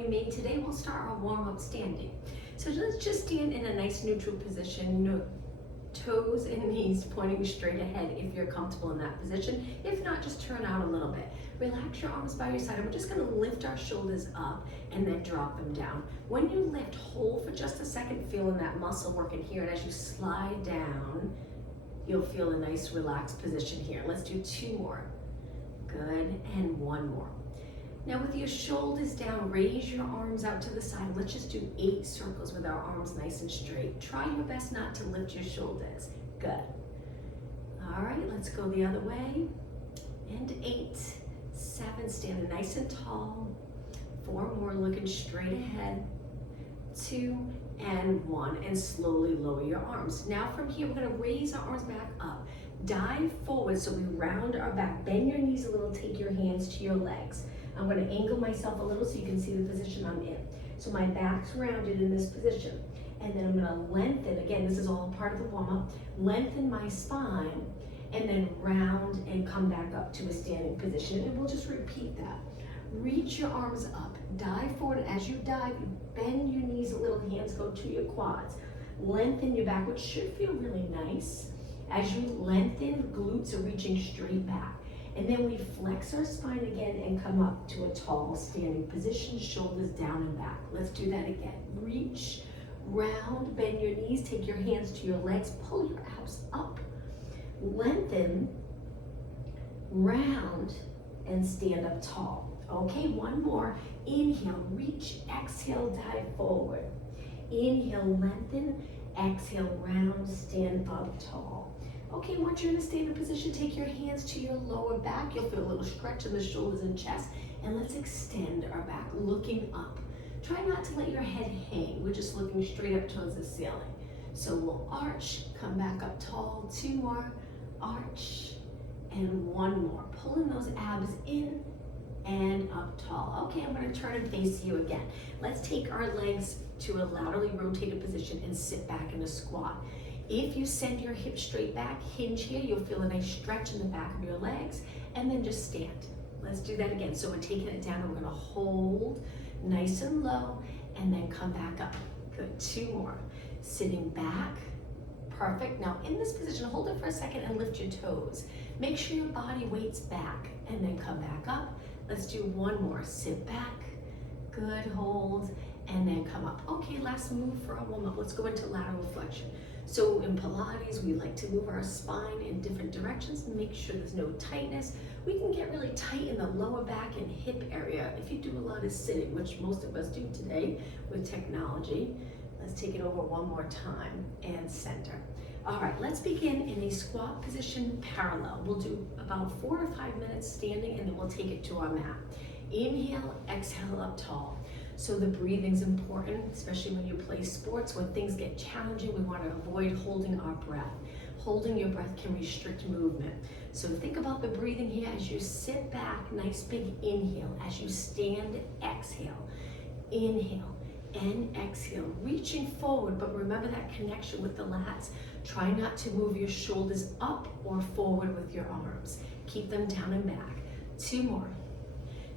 joining me. Today we'll start our warm-up standing. So let's just stand in a nice neutral position, no toes and knees pointing straight ahead if you're comfortable in that position. If not, just turn out a little bit. Relax your arms by your side, and we're just gonna lift our shoulders up and then drop them down. When you lift, hold for just a second, feeling that muscle working here, and as you slide down, you'll feel a nice relaxed position here. Let's do 2 more. Good, and 1 more. Now with your shoulders down, raise your arms out to the side. Let's just do 8 circles with our arms nice and straight. Try your best not to lift your shoulders. Good. All right, let's go the other way. And 8, 7, standing nice and tall. 4 more, looking straight ahead. 2 and 1, and slowly lower your arms. Now from here, we're gonna raise our arms back up. Dive forward so we round our back. Bend your knees a little, take your hands to your legs. I'm gonna angle myself a little so you can see the position I'm in. So my back's rounded in this position. And then I'm gonna lengthen, again, this is all part of the warm-up, lengthen my spine, and then round and come back up to a standing position. And we'll just repeat that. Reach your arms up, dive forward. As you dive, you bend your knees a little, hands go to your quads. Lengthen your back, which should feel really nice. As you lengthen, glutes are reaching straight back. And then we flex our spine again and come up to a tall standing position, shoulders down and back. Let's do that again. Reach, round, bend your knees, take your hands to your legs, pull your abs up, lengthen, round, and stand up tall. Okay, 1 more. Inhale, reach, exhale, dive forward. Inhale, lengthen, exhale, round, stand up tall. Okay, once you're in a standing position, take your hands to your lower back. You'll feel a little stretch in the shoulders and chest. And let's extend our back, looking up. Try not to let your head hang. We're just looking straight up towards the ceiling. So we'll arch, come back up tall. 2 more, arch, and 1 more. Pulling those abs in and up tall. Okay, I'm gonna turn and face you again. Let's take our legs to a laterally rotated position and sit back in a squat. If you send your hips straight back, hinge here, you'll feel a nice stretch in the back of your legs, and then just stand. Let's do that again. So we're taking it down, and we're gonna hold nice and low, and then come back up. Good, 2 more. Sitting back, perfect. Now in this position, hold it for a second and lift your toes. Make sure your body weight's back, and then come back up. Let's do 1 more, sit back, good, hold, and then come up. Okay, last move for our warm-up. Let's go into lateral flexion. So in Pilates, we like to move our spine in different directions, make sure there's no tightness. We can get really tight in the lower back and hip area if you do a lot of sitting, which most of us do today with technology. Let's take it over 1 more time and center. All right, let's begin in a squat position parallel. We'll do about 4 to 5 minutes standing, and then we'll take it to our mat. Inhale, exhale up tall. So the breathing's important, especially when you play sports. When things get challenging, we want to avoid holding our breath. Holding your breath can restrict movement. So think about the breathing here as you sit back, nice big inhale. As you stand, exhale. Inhale and exhale, reaching forward, but remember that connection with the lats. Try not to move your shoulders up or forward with your arms. Keep them down and back. 2 more.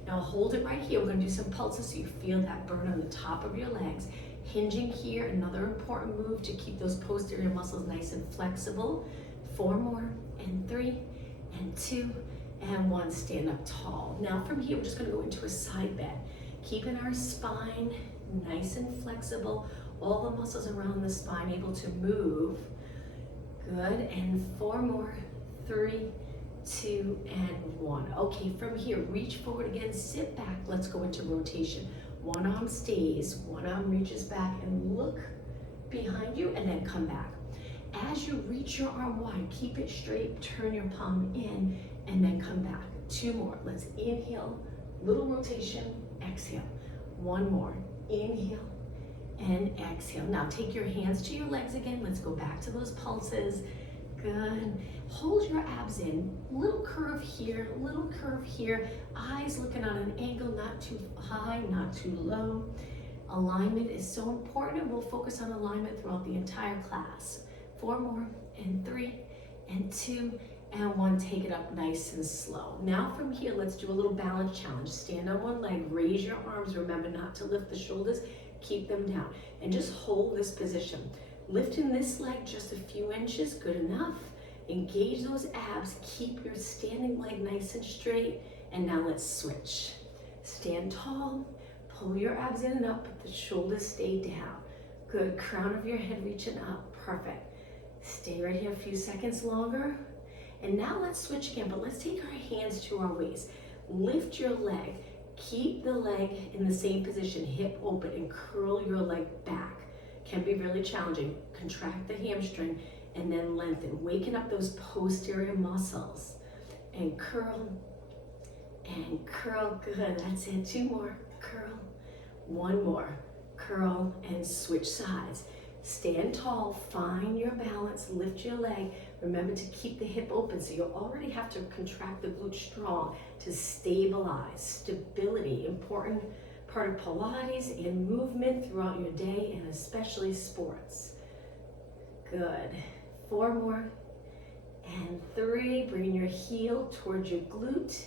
Now hold it right here. We're gonna do some pulses so you feel that burn on the top of your legs. Hinging here, another important move to keep those posterior muscles nice and flexible. 4 more, and 3, and 2, and 1, stand up tall. Now from here, we're just gonna go into a side bend. Keeping our spine nice and flexible, all the muscles around the spine able to move. Good, and 4 more, 3, 2, and 1. Okay, from here, reach forward again, sit back. Let's go into rotation. 1 arm stays, 1 arm reaches back, and look behind you, and then come back. As you reach your arm wide, keep it straight, turn your palm in, and then come back. 2 more. Let's inhale, little rotation, exhale. 1 more. Inhale and exhale. Now take your hands to your legs again. Let's go back to those pulses. Good. Hold your abs in. Little curve here, little curve here. Eyes looking on an angle, not too high, not too low. Alignment is so important, and we'll focus on alignment throughout the entire class. 4 more, and 3, and 2, and one. Take it up nice and slow. Now from here, let's do a little balance challenge. Stand on one leg, raise your arms. Remember not to lift the shoulders, keep them down, and just hold this position. Lifting this leg just a few inches, good enough. Engage those abs, keep your standing leg nice and straight, and now let's switch. Stand tall, pull your abs in and up, but the shoulders stay down. Good, crown of your head reaching up, perfect. Stay right here a few seconds longer. And now let's switch again, but let's take our hands to our waist. Lift your leg, keep the leg in the same position, hip open, and curl your leg back. Can be really challenging. Contract the hamstring and then lengthen, waking up those posterior muscles. And curl, good, that's it. 2 more, curl, 1 more, curl, and switch sides. Stand tall, find your balance, lift your leg. Remember to keep the hip open, so you'll already have to contract the glute strong to stabilize. Stability, important part of Pilates and movement throughout your day, and especially sports. Good. 4 more, and 3. Bring your heel towards your glute,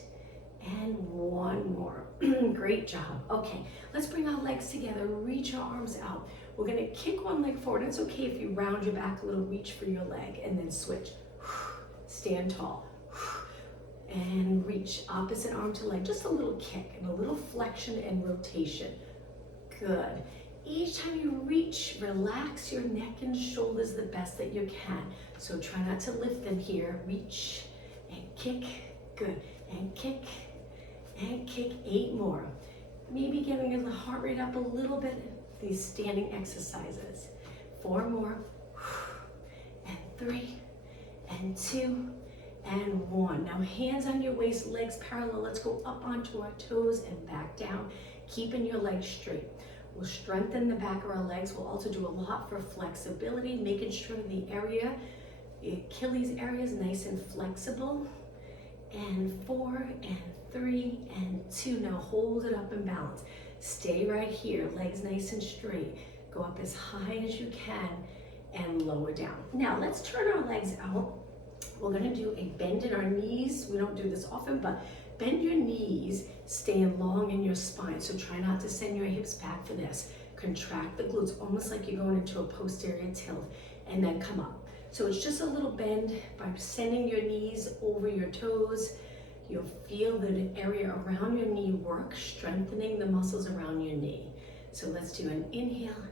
and 1 more. Great job. Okay, let's bring our legs together, reach our arms out. We're gonna kick one leg forward. It's okay if you round your back a little, reach for your leg, and then switch. Stand tall. And reach opposite arm to leg, just a little kick and a little flexion and rotation. Good. Each time you reach, relax your neck and shoulders the best that you can. So try not to lift them here. Reach and kick. Good. And kick and kick. 8 more. Maybe getting the heart rate up a little bit. These standing exercises. 4 more. And 3 and 2 and 1. Now hands on your waist, legs parallel. Let's go up onto our toes and back down, keeping your legs straight. We'll strengthen the back of our legs. We'll also do a lot for flexibility, making sure the area, the Achilles area is nice and flexible. And 4 and 3 and 2. Now hold it up and balance. Stay right here, legs nice and straight. Go up as high as you can and lower down. Now let's turn our legs out. We're gonna do a bend in our knees. We don't do this often, but bend your knees, staying long in your spine. So try not to send your hips back for this. Contract the glutes, almost like you're going into a posterior tilt, and then come up. So it's just a little bend by sending your knees over your toes. You'll feel the area around your knee work, strengthening the muscles around your knee. So let's do an inhale,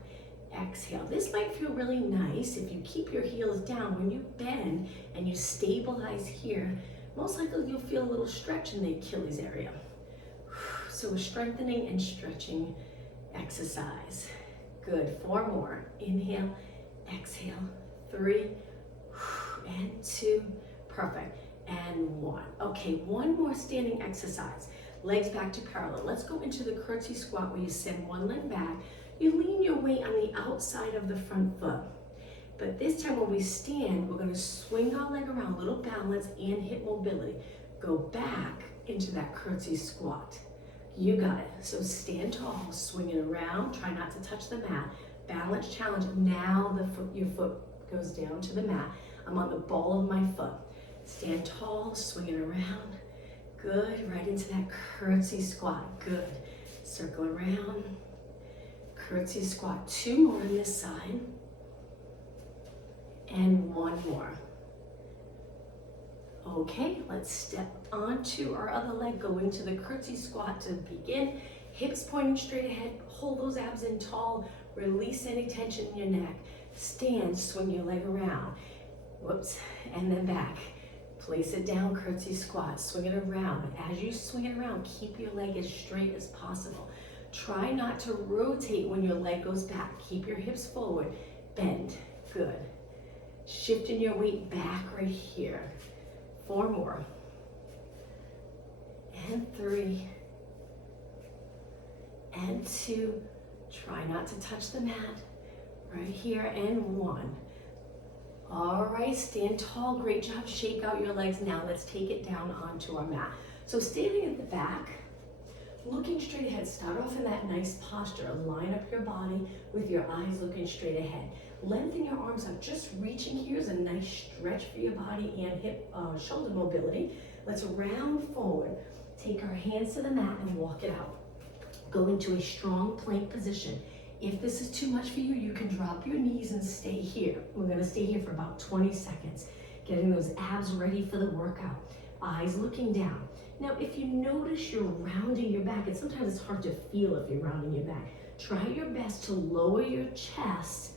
exhale. This might feel really nice if you keep your heels down. When you bend and you stabilize here, most likely you'll feel a little stretch in the Achilles area. So a strengthening and stretching exercise. Good, 4 more. Inhale, exhale, 3 and 2, perfect, and 1. Okay, 1 more standing exercise. Legs back to parallel. Let's go into the curtsy squat where you send one leg back. You lean your weight on the outside of the front foot. But this time when we stand, we're gonna swing our leg around, little balance and hip mobility. Go back into that curtsy squat. You got it. So stand tall, swing it around, try not to touch the mat. Balance challenge. Now your foot goes down to the mat. I'm on the ball of my foot. Stand tall, swing it around. Good, right into that curtsy squat. Good. Circle around. Curtsy squat. 2 more on this side. And 1 more. Okay, let's step onto our other leg. Go into the curtsy squat to begin. Hips pointing straight ahead. Hold those abs in tall. Release any tension in your neck. Stand, swing your leg around. Whoops, and then back. Place it down, curtsy squat. Swing it around. As you swing it around, keep your leg as straight as possible. Try not to rotate when your leg goes back. Keep your hips forward. Bend. Good. Shifting your weight back right here. 4 more. And 3. And 2. Try not to touch the mat. Right here, and 1. All right, stand tall. Great job. Shake out your legs. Now let's take it down onto our mat. So standing at the back, looking straight ahead. Start off in that nice posture. Line up your body with your eyes looking straight ahead. Lengthen your arms out, just reaching. Here's a nice stretch for your body and hip, shoulder mobility. Let's round forward. Take our hands to the mat and walk it out. Go into a strong plank position. If this is too much for you, you can drop your knees and stay here. We're gonna stay here for about 20 seconds, getting those abs ready for the workout. Eyes looking down. Now, if you notice you're rounding your back, and sometimes it's hard to feel if you're rounding your back, try your best to lower your chest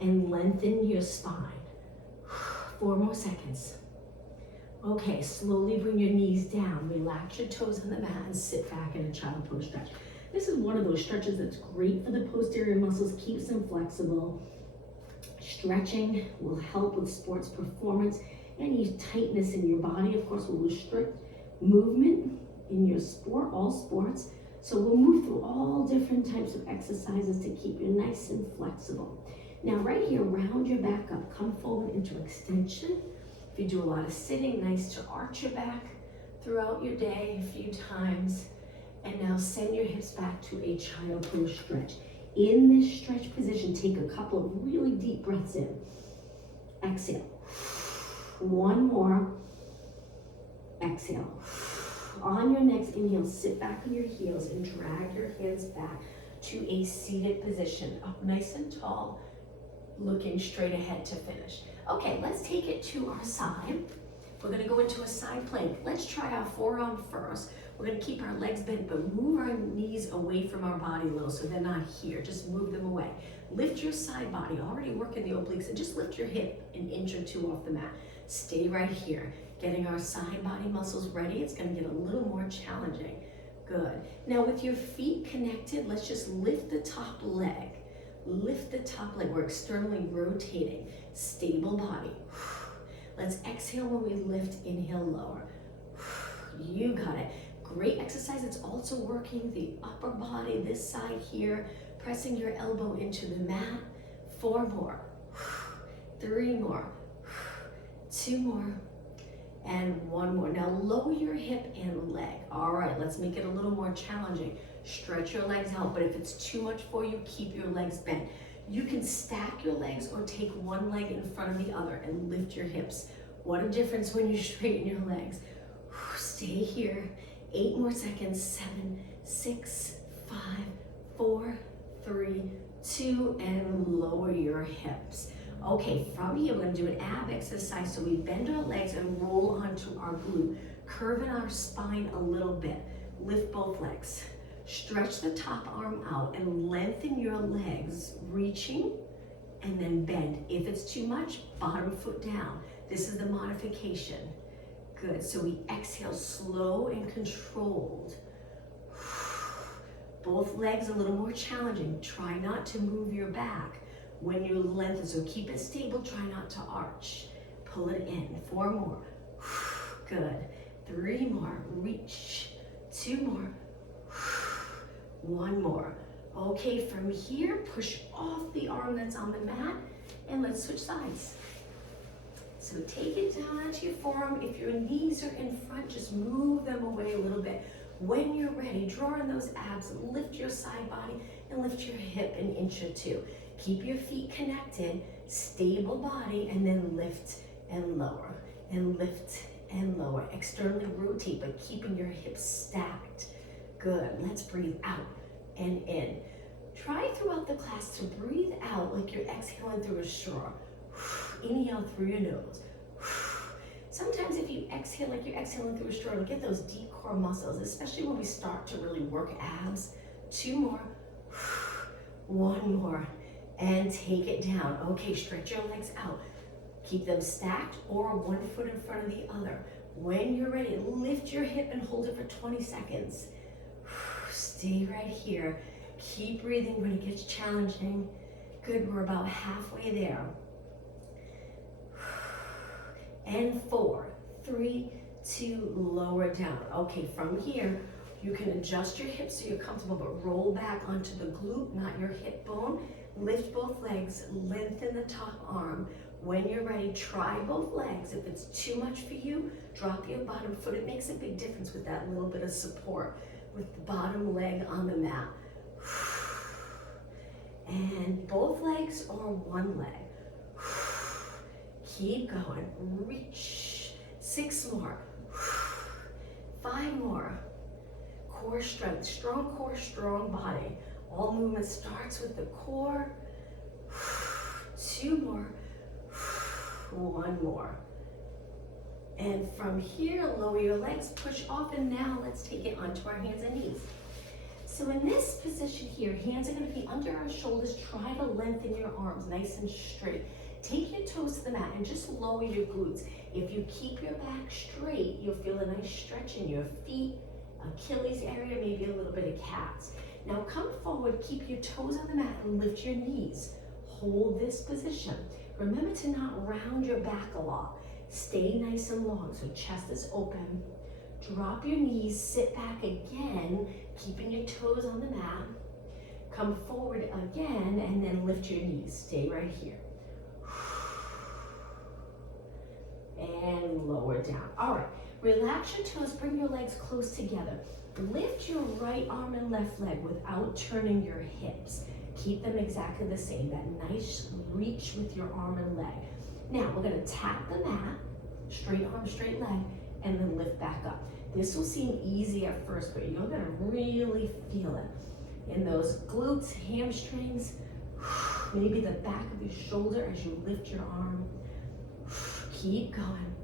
and lengthen your spine. 4 more seconds. Okay, slowly bring your knees down. Relax your toes on the mat and sit back in a child pose stretch. This is one of those stretches that's great for the posterior muscles, keeps them flexible. Stretching will help with sports performance. Any tightness in your body, of course, will restrict movement in your sport, all sports. So we'll move through all different types of exercises to keep you nice and flexible. Now right here, round your back up. Come forward into extension. If you do a lot of sitting, nice to arch your back throughout your day a few times. And now send your hips back to a child pose stretch. In this stretch position, take a couple of really deep breaths in. Exhale. One more. Exhale. On your next inhale, sit back on your heels and drag your hands back to a seated position. Up nice and tall, looking straight ahead to finish. Okay, let's take it to our side. We're gonna go into a side plank. Let's try our forearm first. We're gonna keep our legs bent, but move our knees away from our body a little so they're not here. Just move them away. Lift your side body, already working the obliques, and just lift your hip an inch or two off the mat. Stay right here. Getting our side body muscles ready. It's gonna get a little more challenging. Good. Now with your feet connected, let's just lift the top leg. Lift the top leg. We're externally rotating. Stable body. Let's exhale when we lift, inhale, lower. You got it. Great exercise. It's also working the upper body, this side here, pressing your elbow into the mat. 4 more. 3 more. 2 more. And 1 more. Now lower your hip and leg. All right, let's make it a little more challenging. Stretch your legs out, but if it's too much for you, keep your legs bent. You can stack your legs or take one leg in front of the other and lift your hips. What a difference when you straighten your legs. Stay here. 8 more seconds. 7, 6, 5, 4, 3, 2, and lower your hips. Okay, from here, we're gonna do an ab exercise. So we bend our legs and roll onto our glute, curving our spine a little bit. Lift both legs. Stretch the top arm out and lengthen your legs, reaching and then bend. If it's too much, bottom foot down. This is the modification. Good, so we exhale slow and controlled. Both legs a little more challenging. Try not to move your back when you lengthen, so keep it stable, try not to arch. Pull it in. 4 more. Good. 3 more. Reach. 2 more. 1 more. Okay, from here, push off the arm that's on the mat, and let's switch sides. So take it down to your forearm. If your knees are in front, just move them away a little bit. When you're ready, draw in those abs, lift your side body, and lift your hip an inch or two. Keep your feet connected, stable body, and then lift and lower, and lift and lower. Externally rotate, but keeping your hips stacked. Good, let's breathe out and in. Try throughout the class to breathe out like you're exhaling through a straw. Inhale through your nose. Sometimes if you exhale like you're exhaling through a straw, you'll get those deep core muscles, especially when we start to really work abs. 2 more. 1 more. And take it down. Okay, stretch your legs out. Keep them stacked or 1 foot in front of the other. When you're ready, lift your hip and hold it for 20 seconds. Stay right here. Keep breathing when it gets challenging. Good, we're about halfway there. And 4, 3, 2, lower down. Okay, from here, you can adjust your hips so you're comfortable, but roll back onto the glute, not your hip bone. Lift both legs, lengthen the top arm. When you're ready, try both legs. If it's too much for you, drop your bottom foot. It makes a big difference with that little bit of support. with the bottom leg on the mat. And both legs or one leg. Keep going, reach. 6 more. 5 more. Core strength, strong core, strong body. All movement starts with the core. 2 more. 1 more. And from here, lower your legs, push off, and now let's take it onto our hands and knees. So in this position here, hands are gonna be under our shoulders. Try to lengthen your arms nice and straight. Take your toes to the mat and just lower your glutes. If you keep your back straight, you'll feel a nice stretch in your feet, Achilles area, maybe a little bit of calves. Now come forward, keep your toes on the mat and lift your knees. Hold this position. Remember to not round your back a lot. Stay nice and long, so chest is open. Drop your knees, sit back again, keeping your toes on the mat. Come forward again, and then lift your knees. Stay right here. And lower down. All right, relax your toes, bring your legs close together. Lift your right arm and left leg without turning your hips. Keep them exactly the same, that nice reach with your arm and leg. Now, we're gonna tap the mat, straight arm, straight leg, and then lift back up. This will seem easy at first, but you're gonna really feel it in those glutes, hamstrings, maybe the back of your shoulder as you lift your arm. Keep going.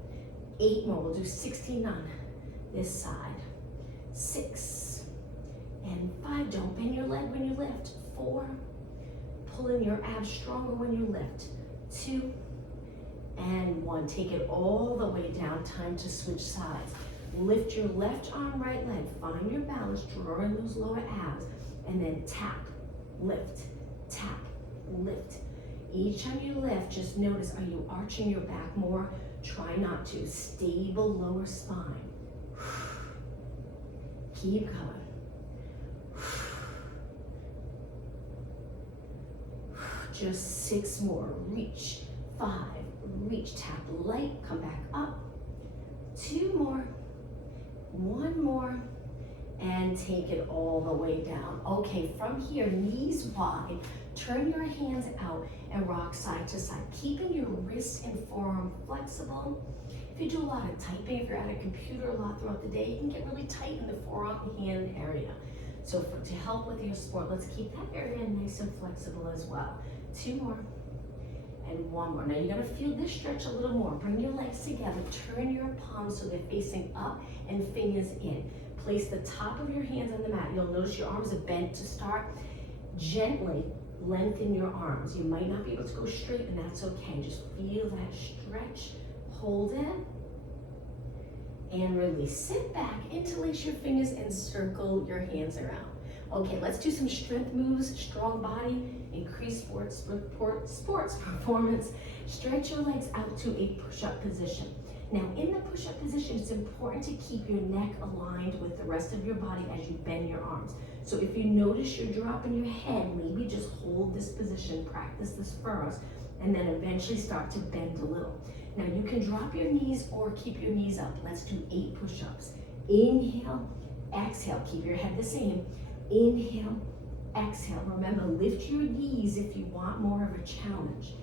8 more, we'll do 16 on this side. 6 and 5, don't bend your leg when you lift. 4, pull in your abs stronger when you lift. 2 and 1, take it all the way down, time to switch sides. Lift your left arm, right leg, find your balance, draw in those lower abs, and then tap, lift, tap, lift. Each time you lift, just notice, are you arching your back more? Try not to. Stable lower spine. Keep going. Just 6 more. Reach. 5. Reach. Tap light. Come back up. 2 more. 1 more. And take it all the way down. Okay, from here, knees wide. Turn your hands out and rock side to side, keeping your wrist and forearm flexible. If you do a lot of typing, if you're at a computer a lot throughout the day, you can get really tight in the forearm hand area. So to help with your sport, let's keep that area nice and flexible as well. 2 more and 1 more. Now you're gonna feel this stretch a little more. Bring your legs together, turn your palms so they're facing up and fingers in. Place the top of your hands on the mat. You'll notice your arms are bent to start. Gently lengthen your arms. You might not be able to go straight, and that's okay. Just feel that stretch. Hold it and release. Sit back, interlace your fingers, and circle your hands around. Okay, let's do some strength moves. Strong body, increase sports performance. Stretch your legs out to a push-up position. Now, in the push-up position, it's important to keep your neck aligned with the rest of your body as you bend your arms. So if you notice you're dropping your head, maybe just hold this position, practice this first, and then eventually start to bend a little. Now, you can drop your knees or keep your knees up. Let's do 8 push-ups. Inhale, exhale, keep your head the same. Inhale, exhale. Remember, lift your knees if you want more of a challenge.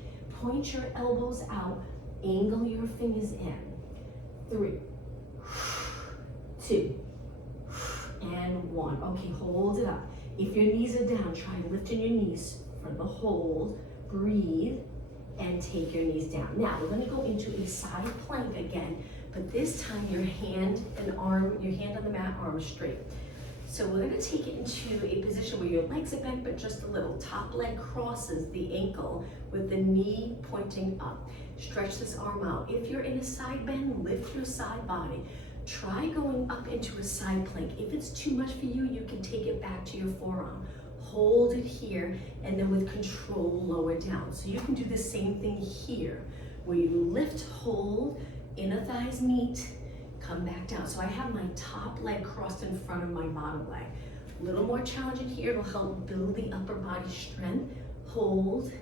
Point your elbows out, angle your fingers in. 3, 2, and 1. Okay, hold it up. If your knees are down, try lifting your knees for the hold. Breathe and take your knees down. Now, we're gonna go into a side plank again, but this time your hand on the mat, arm straight. So we're gonna take it into a position where your legs are bent, but just a little. Top leg crosses the ankle with the knee pointing up. Stretch this arm out. If you're in a side bend, lift your side body. Try going up into a side plank. If it's too much for you, you can take it back to your forearm. Hold it here, and then with control, lower down. So you can do the same thing here, where you lift, hold, inner thighs meet, come back down. So I have my top leg crossed in front of my bottom leg. A little more challenging here. It'll help build the upper body strength. Hold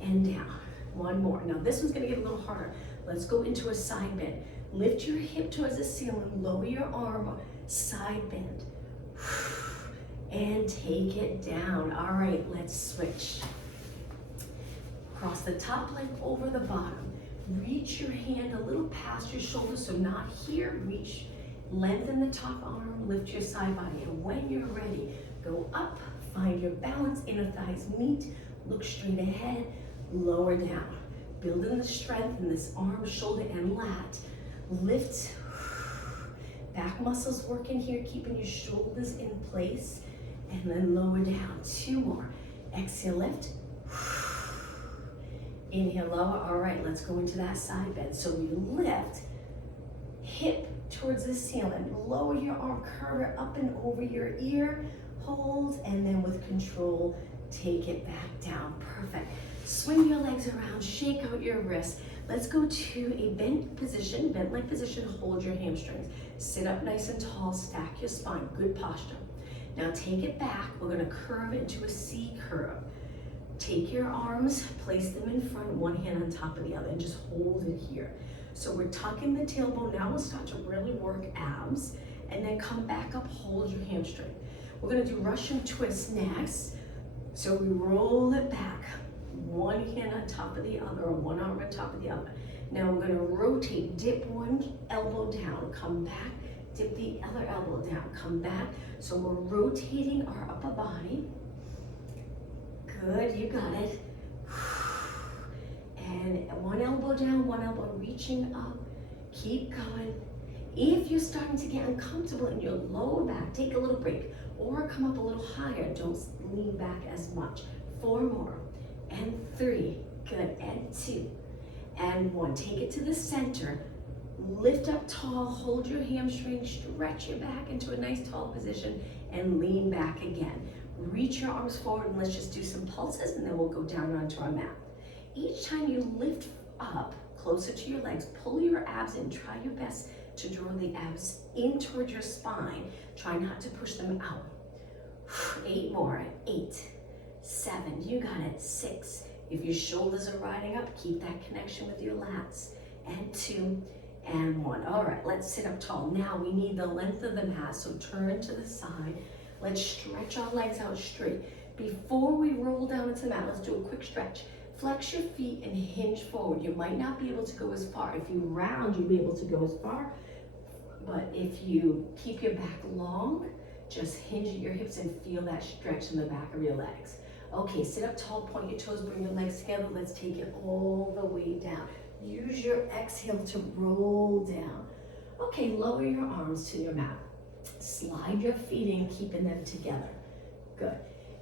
and down. 1 more. Now this one's gonna get a little harder. Let's go into a side bend. Lift your hip towards the ceiling, lower your arm, side bend. And take it down. All right, let's switch. Cross the top leg over the bottom. Reach your hand a little past your shoulder, so not here. Reach, lengthen the top arm, lift your side body. And when you're ready, go up, find your balance, inner thighs meet, look straight ahead, lower down. Building the strength in this arm, shoulder, and lat. Lift, back muscles working here, keeping your shoulders in place. And then lower down, 2 more. Exhale, lift. Inhale, lower. All right, let's go into that side bend. So we lift, hip towards the ceiling. Lower your arm, curve it up and over your ear. Hold, and then with control, take it back down. Perfect. Swing your legs around, shake out your wrists. Let's go to a bent position, bent-like position. Hold your hamstrings. Sit up nice and tall, stack your spine. Good posture. Now take it back. We're gonna curve into a C curve. Take your arms, place them in front, one hand on top of the other, and just hold it here. So we're tucking the tailbone. Now we'll start to really work abs, and then come back up, hold your hamstring. We're gonna do Russian twist next. So we roll it back, one hand on top of the other, or one arm on top of the other. Now we're gonna rotate, dip one elbow down, come back, dip the other elbow down, come back. So we're rotating our upper body. Good, you got it. And one elbow down, one elbow reaching up. Keep going. If you're starting to get uncomfortable in your lower back, take a little break or come up a little higher. Don't lean back as much. 4 more, and 3, good, and 2, and 1. Take it to the center. Lift up tall, hold your hamstring, stretch your back into a nice tall position, and lean back again. Reach your arms forward, and let's just do some pulses, and then we'll go down onto our mat. Each time you lift up closer to your legs, pull your abs in. Try your best to draw the abs in towards your spine. Try not to push them out. 8 more, 8, 7, you got it, 6. If your shoulders are riding up, keep that connection with your lats. And 2, and 1. All right, let's sit up tall. Now we need the length of the mat, so turn to the side. Let's stretch our legs out straight. Before we roll down into the mat, let's do a quick stretch. Flex your feet and hinge forward. You might not be able to go as far. If you round, you'll be able to go as far. But if you keep your back long, just hinge at your hips and feel that stretch in the back of your legs. Okay, sit up tall, point your toes, bring your legs together. Let's take it all the way down. Use your exhale to roll down. Okay, lower your arms to your mat. Slide your feet in, keeping them together. Good.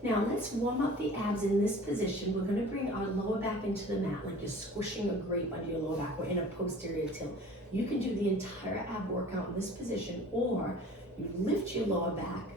Now let's warm up the abs in this position. We're gonna bring our lower back into the mat like you're squishing a grape under your lower back. We're in a posterior tilt. You can do the entire ab workout in this position, or you lift your lower back,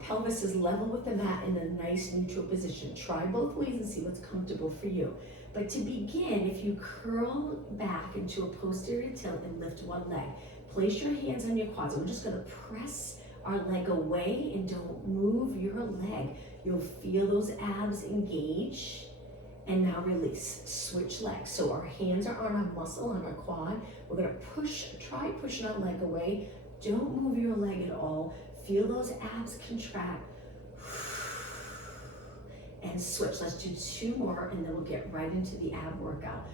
pelvis is level with the mat in a nice neutral position. Try both ways and see what's comfortable for you. But to begin, if you curl back into a posterior tilt and lift one leg, place your hands on your quads. We're just gonna press our leg away and don't move your leg. You'll feel those abs engage. And now release, switch legs. So our hands are on our muscle, on our quad. We're gonna try pushing our leg away. Don't move your leg at all. Feel those abs contract. And switch. Let's do 2 more, and then we'll get right into the ab workout.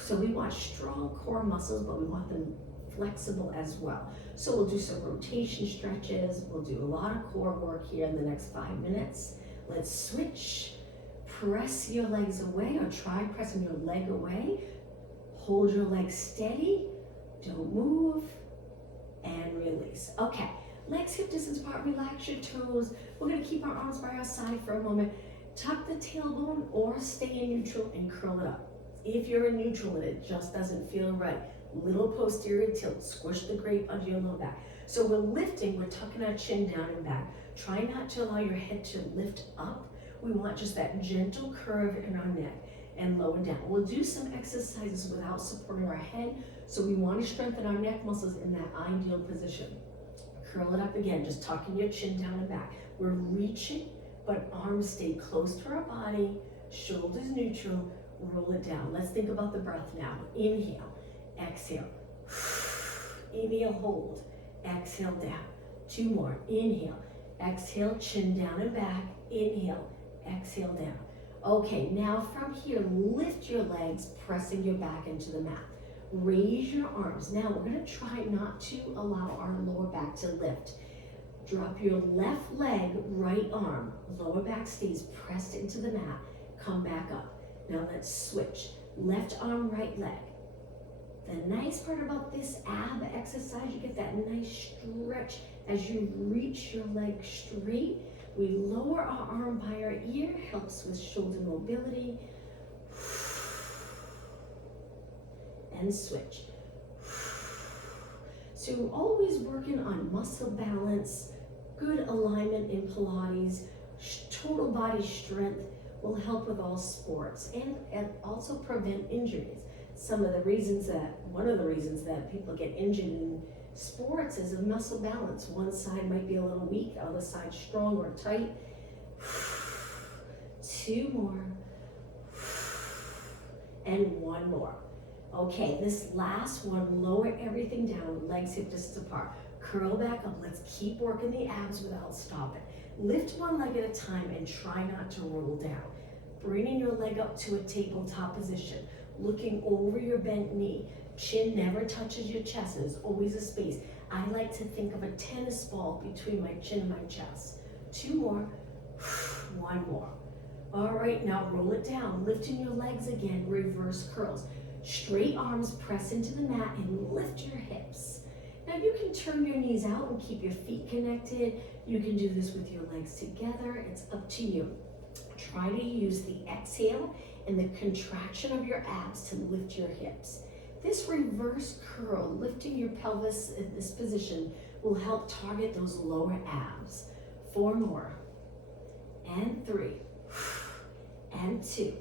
So we want strong core muscles, but we want them flexible as well. So we'll do some rotation stretches. We'll do a lot of core work here in the next 5 minutes. Let's switch. Press your legs away, or try pressing your leg away. Hold your legs steady. Don't move. And release. Okay. Legs hip distance apart, relax your toes. We're gonna keep our arms by our side for a moment. Tuck the tailbone or stay in neutral and curl it up. If you're in neutral and it just doesn't feel right, little posterior tilt, squish the grape under your low back. So we're lifting, we're tucking our chin down and back. Try not to allow your head to lift up. We want just that gentle curve in our neck and lower down. We'll do some exercises without supporting our head. So we want to strengthen our neck muscles in that ideal position. Curl it up again, just tucking your chin down and back. We're reaching, but arms stay close to our body, shoulders neutral, roll it down. Let's think about the breath now. Inhale, exhale. Inhale, hold, exhale down. 2 more, inhale, exhale, chin down and back, inhale, exhale down. Okay, now from here, lift your legs, pressing your back into the mat. Raise your arms. Now we're gonna try not to allow our lower back to lift. Drop your left leg, right arm, lower back stays pressed into the mat, come back up. Now let's switch. Left arm, right leg. The nice part about this ab exercise, you get that nice stretch as you reach your leg straight. We lower our arm by our ear, helps with shoulder mobility. And switch. So we're always working on muscle balance, good alignment in Pilates, total body strength will help with all sports and also prevent injuries. One of the reasons that people get injured in sports is a muscle balance. One side might be a little weak, other side strong or tight. 2 more. And 1 more. Okay, this last one, lower everything down, legs hip distance apart. Curl back up, let's keep working the abs without stopping. Lift one leg at a time and try not to roll down. Bringing your leg up to a tabletop position. Looking over your bent knee. Chin never touches your chest, there's always a space. I like to think of a tennis ball between my chin and my chest. 2 more, 1 more. All right, now roll it down, lifting your legs again, reverse curls. Straight arms press into the mat and lift your hips. Now you can turn your knees out and keep your feet connected. You can do this with your legs together, it's up to you. Try to use the exhale and the contraction of your abs to lift your hips. This reverse curl, lifting your pelvis in this position, will help target those lower abs. 4 more, and 3, and 2,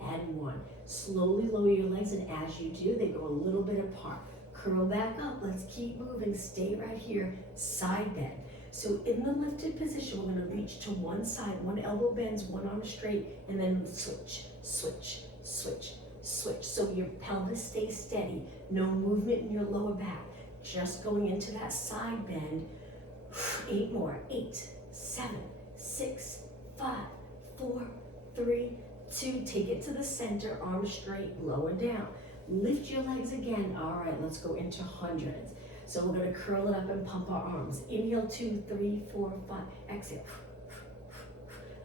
and 1. Slowly lower your legs, and as you do, they go a little bit apart. Curl back up, let's keep moving, stay right here, side bend. So in the lifted position, we're gonna reach to one side, one elbow bends, one arm straight, and then switch, switch, switch, switch. So your pelvis stays steady, no movement in your lower back, just going into that side bend. 8 more, 8, 7, 6, 5, 4, 3, 2, take it to the center, arms straight, lower down. Lift your legs again. All right, let's go into hundreds. So we're gonna curl it up and pump our arms. Inhale, 2, 3, 4, 5, exhale.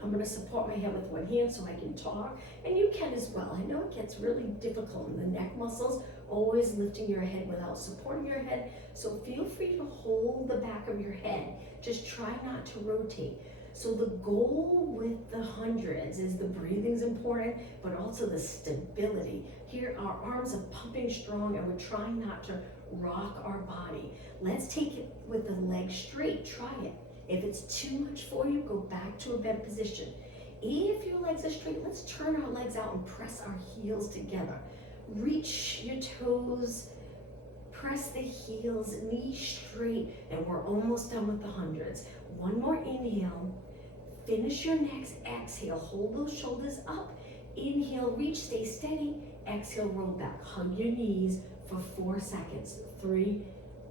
I'm gonna support my head with one hand so I can talk, and you can as well. I know it gets really difficult in the neck muscles, always lifting your head without supporting your head, so feel free to hold the back of your head. Just try not to rotate. So the goal with the hundreds is the breathing's important, but also the stability. Here our arms are pumping strong and we're trying not to rock our body. Let's take it with the legs straight, try it. If it's too much for you, go back to a bent position. If your legs are straight, let's turn our legs out and press our heels together. Reach your toes, press the heels, knees straight, and we're almost done with the hundreds. 1 more inhale, finish your next exhale, hold those shoulders up. Inhale, reach, stay steady. Exhale, roll back, hug your knees for 4 seconds. 3,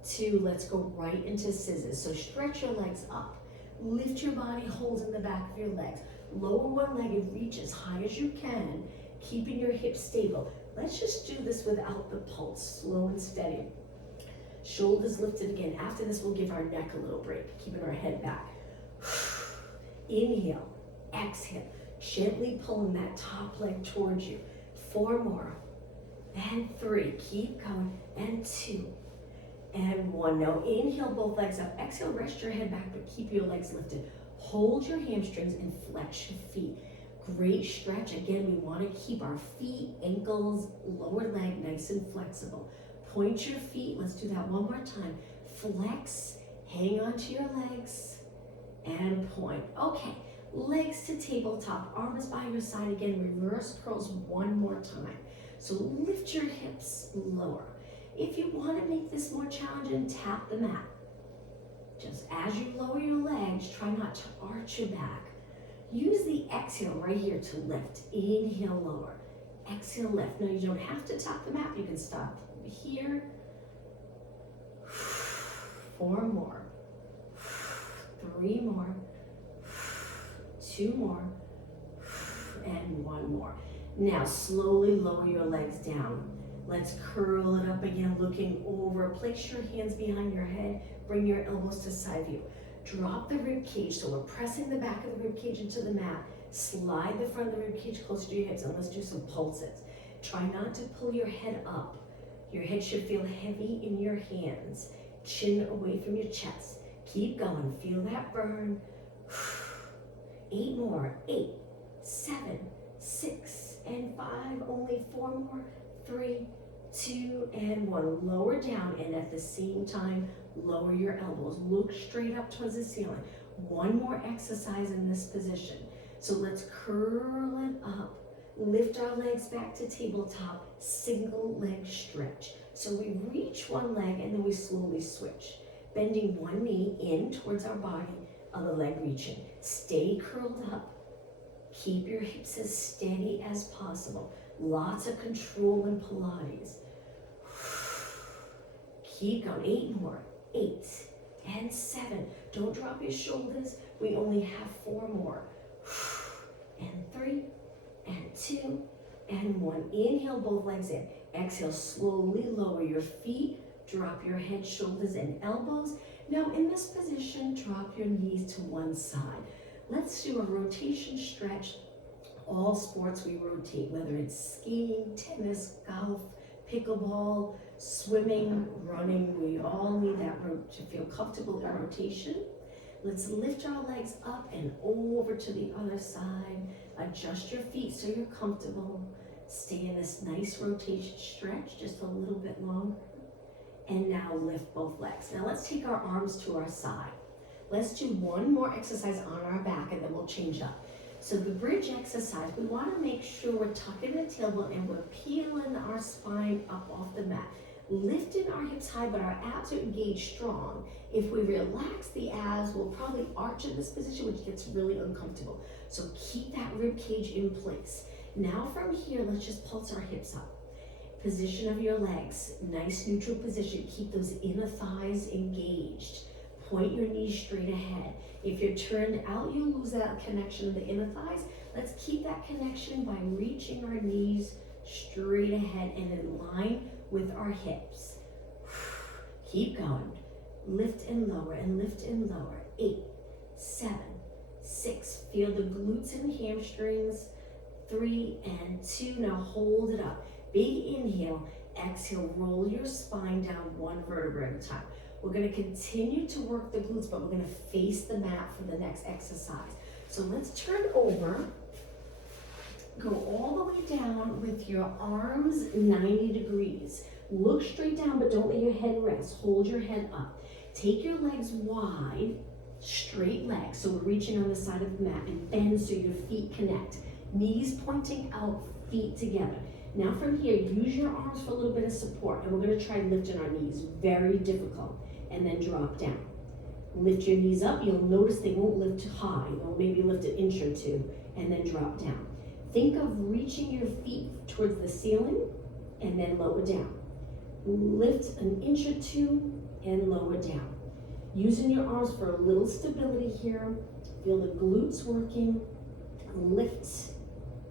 2, let's go right into scissors. So stretch your legs up, lift your body, hold in the back of your legs. Lower one leg and reach as high as you can, keeping your hips stable. Let's just do this without the pulse, slow and steady. Shoulders lifted again. After this, we'll give our neck a little break, keeping our head back. Inhale, exhale, gently pulling that top leg towards you. 4 more, and 3, keep going, and 2, and 1. Now inhale, both legs up. Exhale, rest your head back, but keep your legs lifted. Hold your hamstrings and flex your feet. Great stretch. Again, we want to keep our feet, ankles, lower leg nice and flexible. Point your feet. Let's do that one more time. Flex, hang onto your legs, and point. Okay, legs to tabletop, arms by your side again, reverse curls 1 more time. So lift your hips lower. If you want to make this more challenging, tap the mat. Just as you lower your legs, try not to arch your back. Use the exhale right here to lift. Inhale, lower. Exhale, lift. Now you don't have to tap the mat. You can stop here. 4 more, 3 more, 2 more, and 1 more. Now slowly lower your legs down. Let's curl it up again, looking over. Place your hands behind your head. Bring your elbows to side view. Drop the rib cage, so we're pressing the back of the rib cage into the mat. Slide the front of the rib cage closer to your hips, and let's do some pulses. Try not to pull your head up. Your head should feel heavy in your hands. Chin away from your chest. Keep going, feel that burn. 8 more, 8, 7, 6, and 5, only 4 more, 3, 2, and 1. Lower down, and at the same time, lower your elbows. Look straight up towards the ceiling. 1 more exercise in this position. So let's curl it up. Lift our legs back to tabletop, single leg stretch. So we reach one leg and then we slowly switch. Bending one knee in towards our body, other leg reaching. Stay curled up. Keep your hips as steady as possible. Lots of control in Pilates. Keep going, 8 more, 8 and 7. Don't drop your shoulders. We only have 4 more. And 3 and 2 and 1. Inhale, both legs in. Exhale, slowly lower your feet. Drop your head, shoulders, and elbows. Now in this position, drop your knees to one side. Let's do a rotation stretch. All sports we rotate, whether it's skiing, tennis, golf, pickleball, swimming, running. We all need that to feel comfortable in rotation. Let's lift our legs up and over to the other side. Adjust your feet so you're comfortable. Stay in this nice rotation stretch, just a little bit longer. And now lift both legs. Now let's take our arms to our side. Let's do one more exercise on our back and then we'll change up. So the bridge exercise, we want to make sure we're tucking the tailbone and we're peeling our spine up off the mat. Lifting our hips high, but our abs are engaged strong. If we relax the abs, we'll probably arch in this position, which gets really uncomfortable. So keep that rib cage in place. Now from here, let's just pulse our hips up. Position of your legs, nice neutral position. Keep those inner thighs engaged. Point your knees straight ahead. If you're turned out, you lose that connection of the inner thighs. Let's keep that connection by reaching our knees straight ahead and in line with our hips. Keep going. Lift and lower and lift and lower. 8, 7, 6. Feel the glutes and hamstrings. 3 and 2. Now hold it up. Big inhale. Exhale. Roll your spine down one vertebra at a time. We're going to continue to work the glutes, but we're going to face the mat for the next exercise. So let's turn over. Go all the way down with your arms 90 degrees. Look straight down, but don't let your head rest. Hold your head up. Take your legs wide, straight legs. So we're reaching on the side of the mat, and bend so your feet connect. Knees pointing out, feet together. Now from here, use your arms for a little bit of support, and we're going to try lifting our knees. Very difficult. And then drop down. Lift your knees up. You'll notice they won't lift high. They'll maybe lift an inch or two, and then drop down. Think of reaching your feet towards the ceiling, and then lower down. Lift an inch or two, and lower down. Using your arms for a little stability here. Feel the glutes working. Lift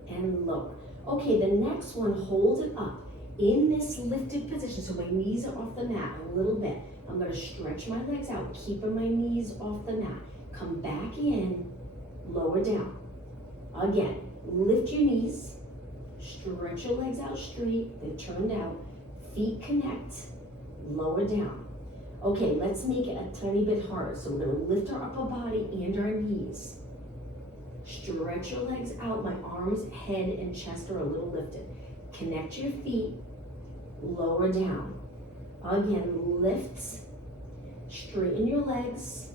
and lower. Okay, the next one, hold it up. In this lifted position, so my knees are off the mat a little bit. I'm going to stretch my legs out, keeping my knees off the mat. Come back in, lower down. Again, lift your knees, stretch your legs out straight, they're turned out. Feet connect, lower down. Okay, let's make it a tiny bit harder. So we're going to lift our upper body and our knees. Stretch your legs out. My arms, head, and chest are a little lifted. Connect your feet, lower down. Again, lift, straighten your legs,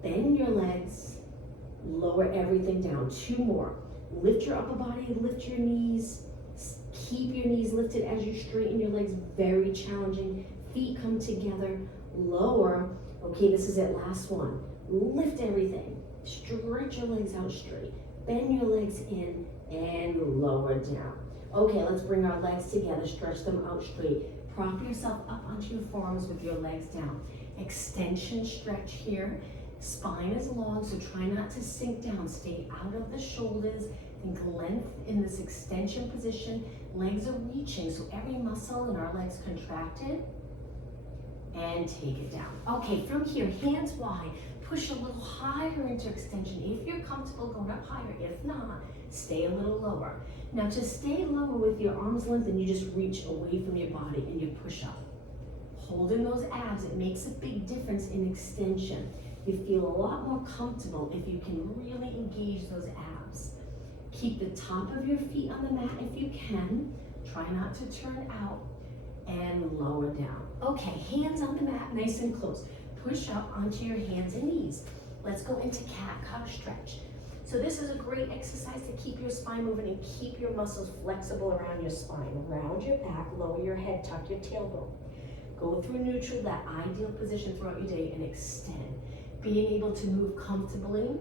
bend your legs, lower everything down. 2 more. Lift your upper body, lift your knees. Keep your knees lifted as you straighten your legs. Very challenging. Feet come together, lower. Okay, this is it, last one. Lift everything. Stretch your legs out straight. Bend your legs in and lower down. Okay, let's bring our legs together, stretch them out straight. Prop yourself up onto your forearms with your legs down. Extension stretch here. Spine is long, so try not to sink down. Stay out of the shoulders. Think length in this extension position. Legs are reaching, so every muscle in our legs contracted. And take it down. Okay, from here, hands wide. Push a little higher into extension if you're comfortable going up higher. If not, stay a little lower. Now to stay lower with your arms lengthened, you just reach away from your body and you push up. Holding those abs, it makes a big difference in extension. You feel a lot more comfortable if you can really engage those abs. Keep the top of your feet on the mat if you can. Try not to turn out and lower down. Okay, hands on the mat, nice and close. Push up onto your hands and knees. Let's go into cat-cow stretch. So this is a great exercise to keep your spine moving and keep your muscles flexible around your spine. Round your back, lower your head, tuck your tailbone. Go through neutral, that ideal position throughout your day, and extend. Being able to move comfortably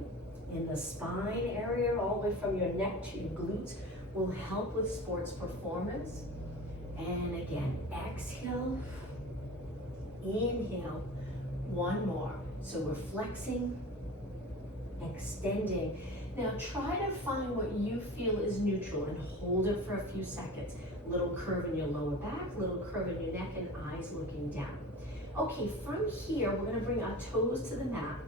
in the spine area, all the way from your neck to your glutes, will help with sports performance. And again, exhale, inhale, one more. So we're flexing, extending. Now try to find what you feel is neutral and hold it for a few seconds. Little curve in your lower back, little curve in your neck, and eyes looking down. Okay, from here, we're gonna bring our toes to the mat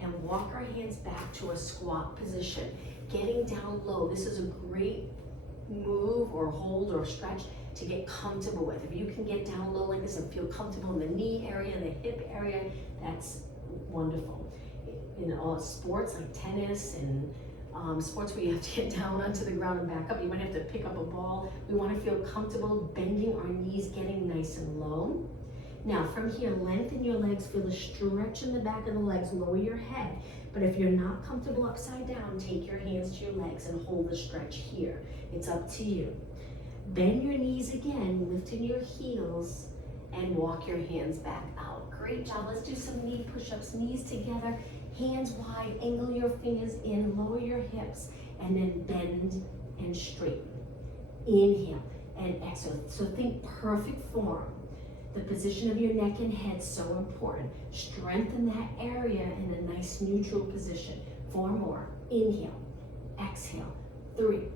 and walk our hands back to a squat position. Getting down low, this is a great move or hold or stretch to get comfortable with. If you can get down low like this and feel comfortable in the knee area, the hip area, that's wonderful. In all sports like tennis and sports where you have to get down onto the ground and back up, you might have to pick up a ball. We want to feel comfortable bending our knees, getting nice and low. Now from here, lengthen your legs, feel a stretch in the back of the legs, lower your head. But if you're not comfortable upside down, take your hands to your legs and hold the stretch here. It's up to you. Bend your knees again, lifting your heels, and walk your hands back out. Great job. Let's do some knee push-ups, knees together, hands wide, angle your fingers in, lower your hips, and then bend and straighten. Inhale and exhale. So think perfect form. The position of your neck and head, so important. Strengthen that area in a nice neutral position. 4 more. Inhale, exhale, 3,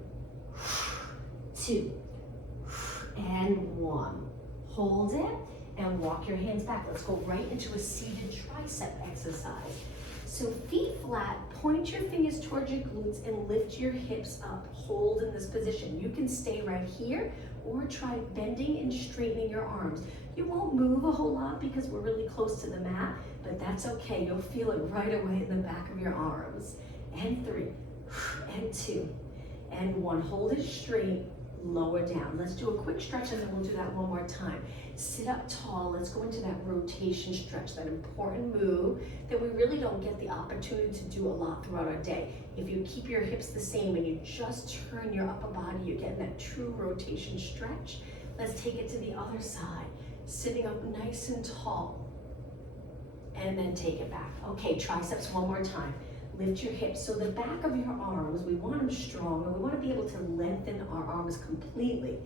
2, and 1. Hold it and walk your hands back. Let's go right into a seated tricep exercise. So feet flat, point your fingers towards your glutes and lift your hips up. Hold in this position. You can stay right here or try bending and straightening your arms. You won't move a whole lot because we're really close to the mat, but that's okay. You'll feel it right away in the back of your arms. And 3, and 2, and 1. Hold it straight, lower down. Let's do a quick stretch and then we'll do that one more time. Sit up tall. Let's go into that rotation stretch, that important move that we really don't get the opportunity to do a lot throughout our day. If you keep your hips the same and you just turn your upper body, you're getting that true rotation stretch. Let's take it to the other side. Sitting up nice and tall. And then take it back. Okay, triceps one more time. Lift your hips. So the back of your arms, we want them strong, and we want to be able to lengthen our arms completely.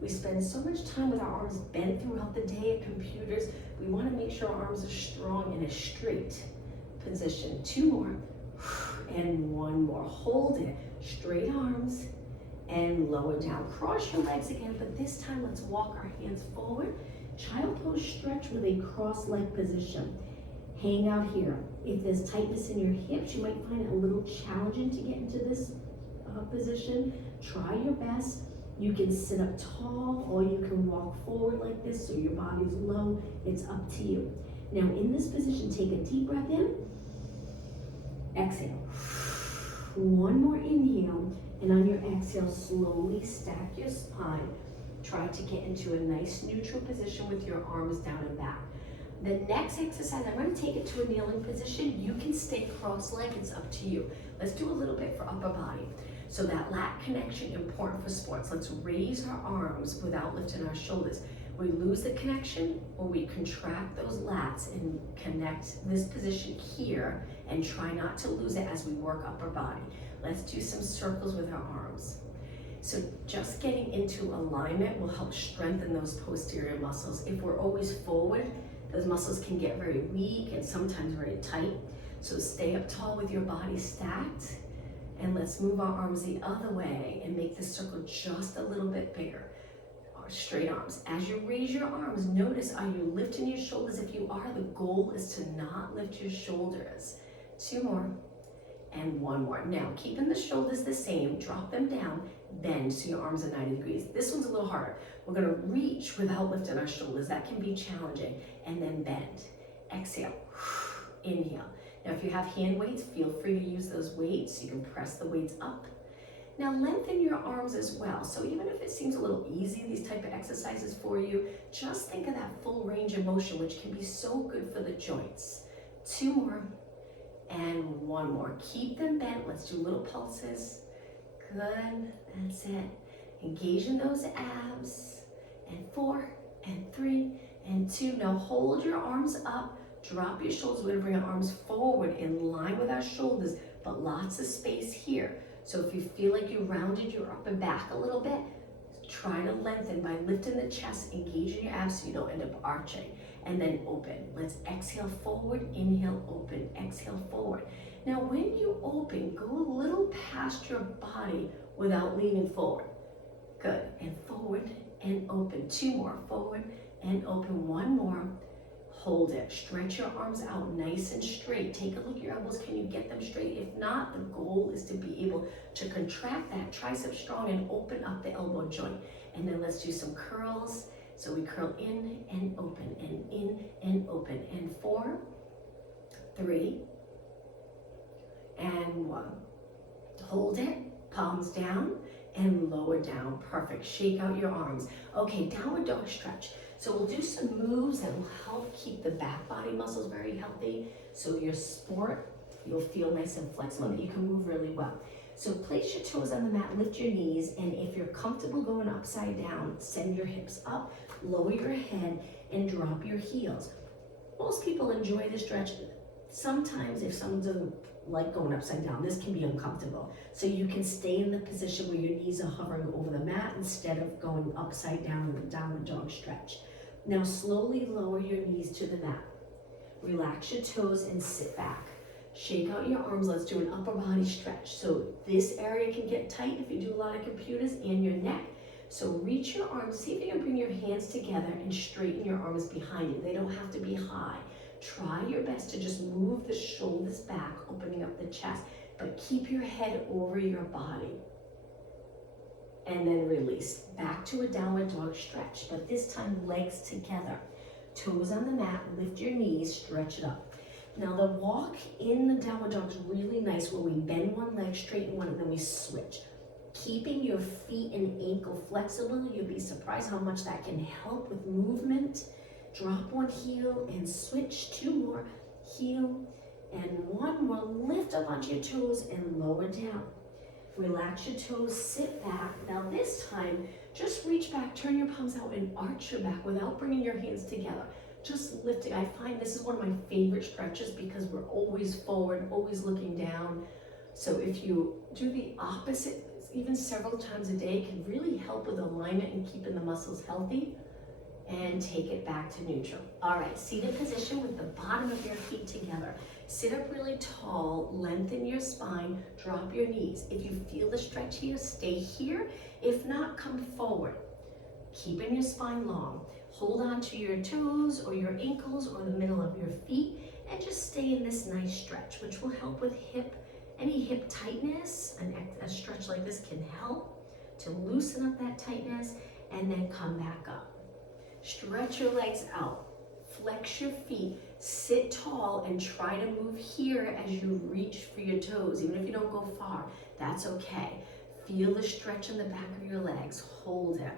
We spend so much time with our arms bent throughout the day at computers. We want to make sure our arms are strong in a straight position. 2 more, and 1 more. Hold it. Straight arms, and lower down. Cross your legs again, but this time let's walk our hands forward. Child pose stretch with a cross-leg position. Hang out here. If there's tightness in your hips, you might find it a little challenging to get into this position. Try your best. You can sit up tall or you can walk forward like this so your body's low. It's up to you. Now in this position, take a deep breath in. Exhale. 1 more inhale, and on your exhale, slowly stack your spine. Try to get into a nice neutral position with your arms down and back. The next exercise, I'm going to take it to a kneeling position. You can stay cross-legged, it's up to you. Let's do a little bit for upper body. So that lat connection, important for sports. Let's raise our arms without lifting our shoulders. We lose the connection or we contract those lats and connect this position here and try not to lose it as we work upper body. Let's do some circles with our arms. So just getting into alignment will help strengthen those posterior muscles. If we're always forward, Those muscles can get very weak and sometimes very tight. So stay up tall with your body stacked. And let's move our arms the other way and make this circle just a little bit bigger. Our straight arms. As you raise your arms, notice, are you lifting your shoulders? If you are, the goal is to not lift your shoulders. 2 more. And 1 more. Now, keeping the shoulders the same, drop them down, bend so your arms are 90 degrees. This one's a little harder. We're gonna reach without lifting our shoulders. That can be challenging. And then bend. Exhale, inhale. Now, if you have hand weights, feel free to use those weights. You can press the weights up. Now, lengthen your arms as well. So even if it seems a little easy, these type of exercises for you, just think of that full range of motion, which can be so good for the joints. 2 more. And 1 more. Keep them bent. Let's do little pulses. Good. That's it. Engaging those abs. And 4, and 3, and 2. Now hold your arms up. Drop your shoulders. We're going to bring our arms forward in line with our shoulders, but lots of space here. So if you feel like you rounded your up and back a little bit, try to lengthen by lifting the chest, engaging your abs so you don't end up arching. And then open. Let's exhale forward, inhale, open, exhale forward. Now when you open, go a little past your body without leaning forward. Good, and forward and open. 2 more, forward and open. 1 more, hold it. Stretch your arms out nice and straight. Take a look at your elbows, can you get them straight? If not, the goal is to be able to contract that tricep strong and open up the elbow joint. And then let's do some curls. So we curl in and open, and in and open, and 4, 3, and 1. Hold it, palms down, and lower down. Perfect. Shake out your arms. Okay, downward dog stretch. So we'll do some moves that will help keep the back body muscles very healthy. So your sport, you'll feel nice and flexible, that you can move really well. So place your toes on the mat, lift your knees, and if you're comfortable going upside down, send your hips up, lower your head, and drop your heels. Most people enjoy the stretch. Sometimes if someone doesn't like going upside down, this can be uncomfortable. So you can stay in the position where your knees are hovering over the mat instead of going upside down in the downward dog stretch. Now slowly lower your knees to the mat. Relax your toes and sit back. Shake out your arms. Let's do an upper body stretch. So this area can get tight if you do a lot of computers, and your neck. So reach your arms. See if you can bring your hands together and straighten your arms behind you. They don't have to be high. Try your best to just move the shoulders back, opening up the chest, but keep your head over your body. And then release. Back to a downward dog stretch, but this time legs together. Toes on the mat, lift your knees, stretch it up. Now the walk in the downward dog is really nice where we bend one leg, straighten one, and then we switch. Keeping your feet and ankle flexible, you'll be surprised how much that can help with movement. Drop one heel and switch. 2 more, heel, and 1 more. Lift up onto your toes and lower down. Relax your toes, sit back. Now this time, just reach back, turn your palms out and arch your back without bringing your hands together. Just lifting. I find this is one of my favorite stretches because we're always forward, always looking down. So if you do the opposite, even several times a day, can really help with alignment and keeping the muscles healthy. And take it back to neutral. All right, seated position with the bottom of your feet together. Sit up really tall, lengthen your spine, drop your knees. If you feel the stretch here, stay here. If not, come forward. Keeping your spine long. Hold on to your toes or your ankles or the middle of your feet and just stay in this nice stretch, which will help with any hip tightness. A stretch like this can help to loosen up that tightness, and then come back up. Stretch your legs out, flex your feet, sit tall, and try to move here as you reach for your toes. Even if you don't go far, that's okay. Feel the stretch in the back of your legs. Hold it.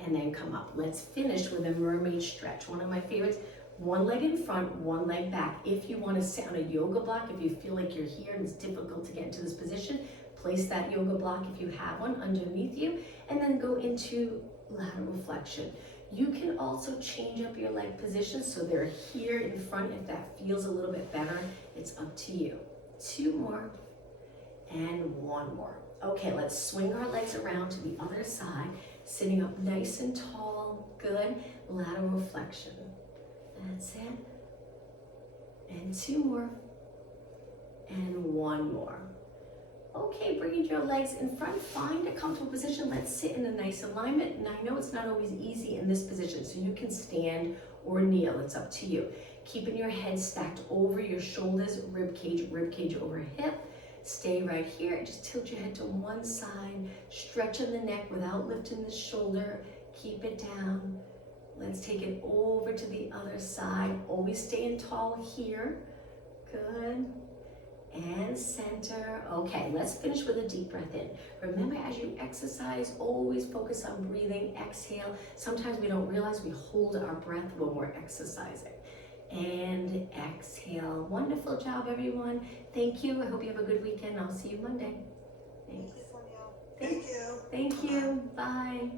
And then come up. Let's finish with a mermaid stretch. One of my favorites. 1 leg in front, 1 leg back. If you want to sit on a yoga block, if you feel like you're here and it's difficult to get into this position, place that yoga block if you have one underneath you, and then go into lateral flexion. You can also change up your leg positions so they're here in front if that feels a little bit better. It's up to you. 2 more and 1 more. Okay, let's swing our legs around to the other side. Sitting up nice and tall, good. Lateral flexion. That's it. And 2 more. And 1 more. Okay, bringing your legs in front, find a comfortable position. Let's sit in a nice alignment. And I know it's not always easy in this position, so you can stand or kneel, it's up to you. Keeping your head stacked over your shoulders, rib cage over hip. Stay right here, just tilt your head to one side, stretching the neck without lifting the shoulder. Keep it down. Let's take it over to the other side. Always staying tall here. Good. And center. Okay, let's finish with a deep breath in. Remember, as you exercise, always focus on breathing. Exhale. Sometimes we don't realize we hold our breath when we're exercising. And exhale. Wonderful job, everyone. Thank you. I hope you have a good weekend. I'll see you Monday. Thanks. Thank you. Thank you. Bye.